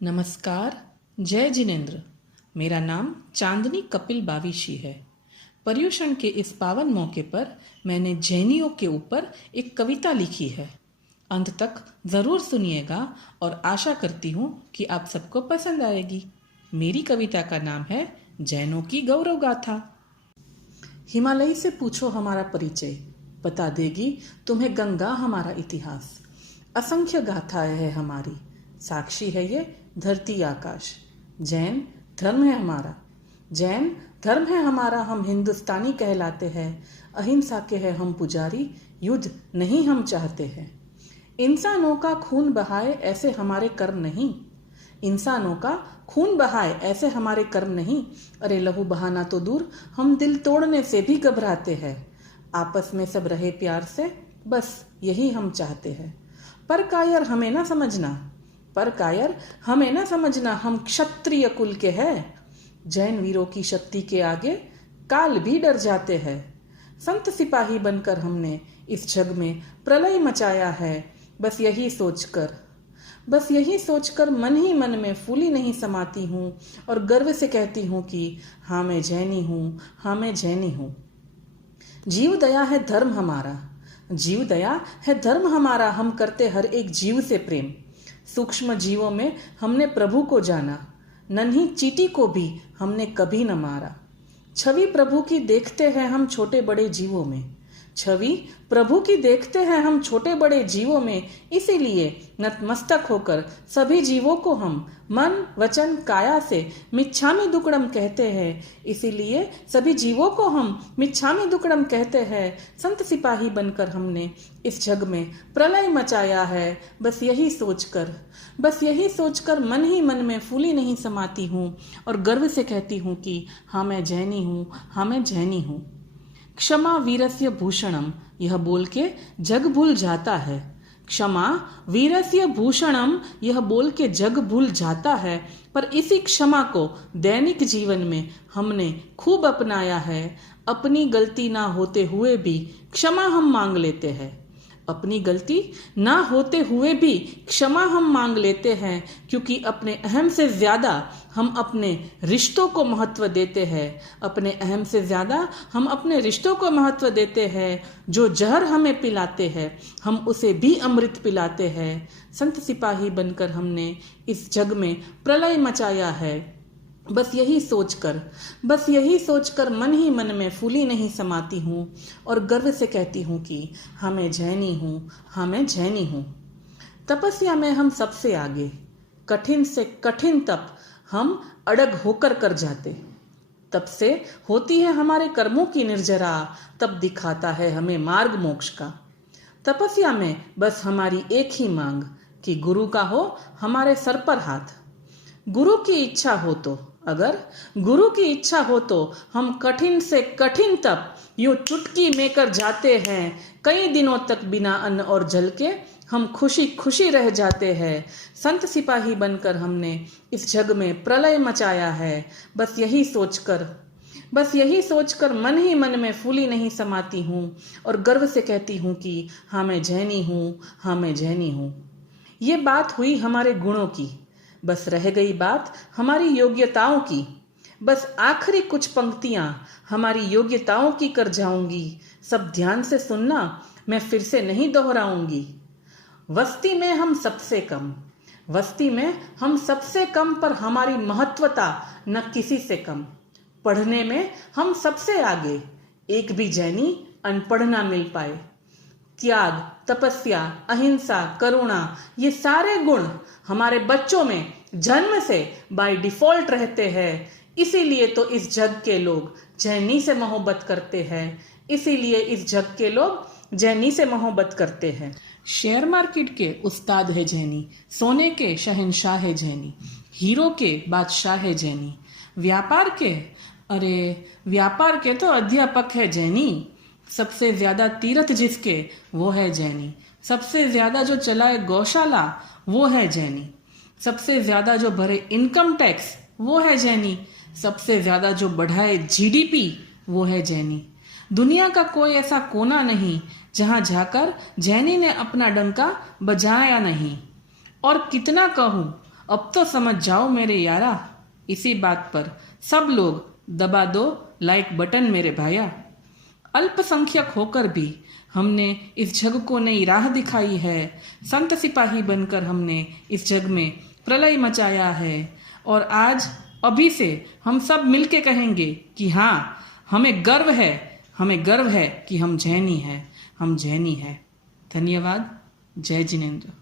नमस्कार। जय जिनेन्द्र। मेरा नाम चांदनी कपिल बाविशी है। पर्युषण के इस पावन मौके पर मैंने जैनियों के ऊपर एक कविता लिखी है। अंत तक ज़रूर सुनिएगा और आशा करती हूँ कि आप सबको पसंद आएगी। मेरी कविता का नाम है जैनों की गौरव गाथा। हिमालय से पूछो हमारा परिचय, बता देगी तुम्हें गंगा हमारा इतिहास। असंख्य गाथाएं है हमारी, साक्षी है ये धरती आकाश। जैन धर्म है हमारा, जैन धर्म है हमारा। हम हिंदुस्तानी कहलाते हैं, अहिंसा के हैं हम पुजारी, युद्ध नहीं हम चाहते हैं। इंसानों का खून बहाए ऐसे हमारे कर्म नहीं, इंसानों का खून बहाए ऐसे हमारे कर्म नहीं। अरे लहू बहाना तो दूर, हम दिल तोड़ने से भी घबराते हैं। आपस में सब रहे प्यार से, बस यही हम चाहते हैं। पर कायर हमें ना समझना, पर कायर हमें ना समझना, हम क्षत्रिय कुल के हैं। जैन वीरों की शक्ति के आगे काल भी डर जाते हैं। संत सिपाही बनकर हमने इस जग में प्रलय मचाया है। बस यही सोचकर मन ही मन में फूली नहीं समाती हूँ और गर्व से कहती हूँ कि हाँ मैं जैनी हूँ, हाँ मैं जैनी हूँ। जीव दया है धर्म हमारा, जीव दया है धर्म हमारा। हम करते हर एक जीव से प्रेम। सूक्ष्म जीवों में हमने प्रभु को जाना, नन्ही चींटी को भी हमने कभी न मारा। छवि प्रभु की देखते हैं हम छोटे बड़े जीवों में, छवि प्रभु की देखते हैं हम छोटे बड़े जीवों में। इसीलिए नतमस्तक होकर सभी जीवों को हम मन वचन काया से मिच्छामि दुक्कडम कहते हैं। इसीलिए सभी जीवों को हम मिच्छामि दुक्कडम कहते हैं। संत सिपाही बनकर हमने इस जग में प्रलय मचाया है। बस यही सोचकर मन ही मन में फूली नहीं समाती हूँ और गर्व से कहती हूँ कि हाँ मैं जैनी हूँ, हाँ मैं जैनी हूँ। क्षमा वीरस्य भूषणम, यह बोल के जग भूल जाता है। क्षमा वीरस्य भूषणम, यह बोल के जग भूल जाता है। पर इसी क्षमा को दैनिक जीवन में हमने खूब अपनाया है। अपनी गलती ना होते हुए भी क्षमा हम मांग लेते हैं, अपनी गलती ना होते हुए भी क्षमा हम मांग लेते हैं। क्योंकि अपने अहम से ज़्यादा हम अपने रिश्तों को महत्व देते हैं, अपने अहम से ज़्यादा हम अपने रिश्तों को महत्व देते हैं। जो जहर हमें पिलाते हैं हम उसे भी अमृत पिलाते हैं। संत सिपाही बनकर हमने इस जग में प्रलय मचाया है। बस यही सोचकर मन ही मन में फूली नहीं समाती हूँ और गर्व से कहती हूँ कि हाँ मैं जैनी हूँ, हाँ मैं जैनी हूँ। तपस्या में हम सबसे आगे, कठिन से कठिन तप हम अड़ग होकर कर जाते। तब से होती है हमारे कर्मों की निर्जरा, तब दिखाता है हमें मार्ग मोक्ष का। तपस्या में बस हमारी एक ही मांग कि गुरु का हो हमारे सर पर हाथ। गुरु की इच्छा हो तो, अगर गुरु की इच्छा हो तो हम कठिन से कठिन तप यूं चुटकी में कर जाते हैं। कई दिनों तक बिना अन्न और जल के हम खुशी खुशी रह जाते हैं। संत सिपाही बनकर हमने इस जग में प्रलय मचाया है। बस यही सोचकर मन ही मन में फूली नहीं समाती हूँ और गर्व से कहती हूँ कि हाँ मैं जैनी हूँ, हाँ मैं जैनी हूँ। ये बात हुई हमारे गुणों की, बस रह गई बात हमारी योग्यताओं की। बस आखिरी कुछ पंक्तियां हमारी योग्यताओं की कर जाऊंगी। सब ध्यान से सुनना, मैं फिर से नहीं दोहराऊंगी। वस्ती में हम सबसे कम पर हमारी महत्वता न किसी से कम। पढ़ने में हम सबसे आगे, एक भी जैनी अनपढ़ ना मिल पाए। त्याग, तपस्या, अहिंसा, करुणा, ये सारे गुण हमारे बच्चों में जन्म से बाय डिफॉल्ट रहते हैं। इसीलिए तो इस जग के लोग जैनी से मोहब्बत करते हैं, इसीलिए इस जग के लोग जैनी से मोहब्बत करते हैं। शेयर मार्केट के उस्ताद है जैनी, सोने के शहंशाह है जैनी, हीरो के बादशाह है जैनी, व्यापार के तो अध्यापक है जैनी। सबसे ज्यादा तीर्थ जिसके वो है जैनी, सबसे ज्यादा जो चलाए गौशाला वो है जैनी, सबसे ज्यादा जो भरे इनकम टैक्स वो है जैनी, सबसे ज्यादा जो बढ़ाए जीडीपी वो है जैनी। दुनिया का कोई ऐसा कोना नहीं जहां जाकर जैनी ने अपना डंका बजाया नहीं। और कितना कहूं अब तो समझ जाओ मेरे यारा, इसी बात पर सब लोग दबा दो लाइक बटन मेरे भाया। अल्पसंख्यक होकर भी हमने इस जग को नई राह दिखाई है। संत सिपाही बनकर हमने इस जग में प्रलय मचाया है। और आज अभी से हम सब मिलके कहेंगे कि हाँ, हमें गर्व है कि हम जैनी हैं, हम जैनी हैं। धन्यवाद। जय जिनेंद्र।